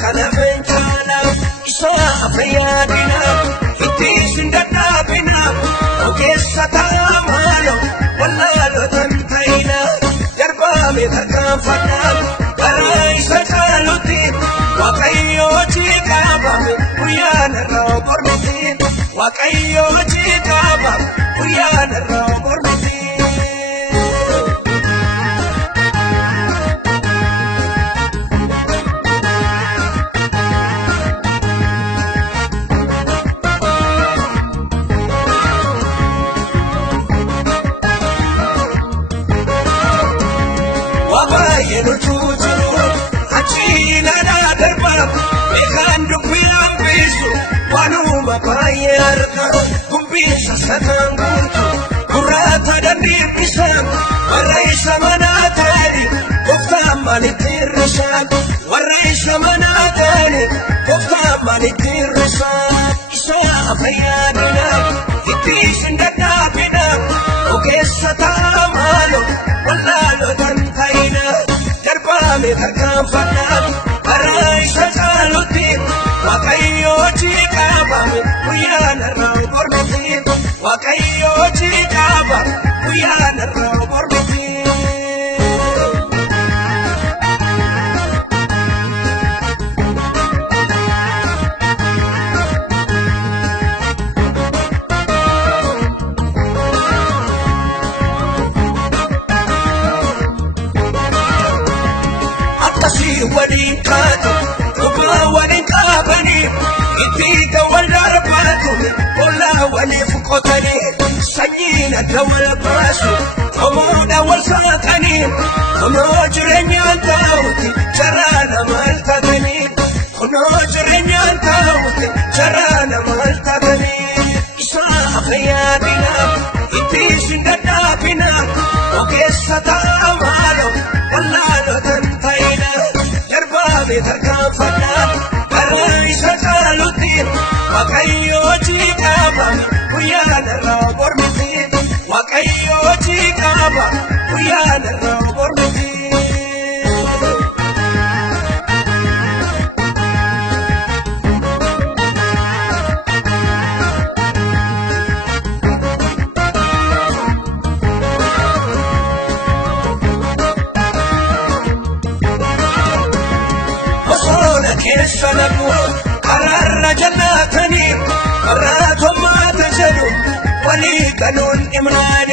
kana bencana isa afyadina itisindana bina ogessata malo wallalo tantaina darba me takafana araisa chaluti waqayyo chikaba uyana roborti waqayyo chikaba uyana roborti kumbisa satangutu kurata dan dipisang warai samanatani kofta malitirsan warai samanatani kofta malitirsan isa afyadina itisindana bina ogessata malo wallalo tantaina darba me takafana araisa chaluti waqayyo chikaba uyana roborti waqayyo chikaba uyana roborti atasi wadin kadu kuba wadin kabani itika walarbatu wala walif qatani sajina dawal basu amuda walsaqani amajrenya tawti charana maltani amajrenya tawti charana maltani isa afyadina itisindana bina ogessata amalo wallalo tantaina darba me takafana araisa chaluti waqayyo chikaba uyana roborti waqayyo chikaba uyana roborti sanabu kararra jannatani karratuma tajadu wali kanun imran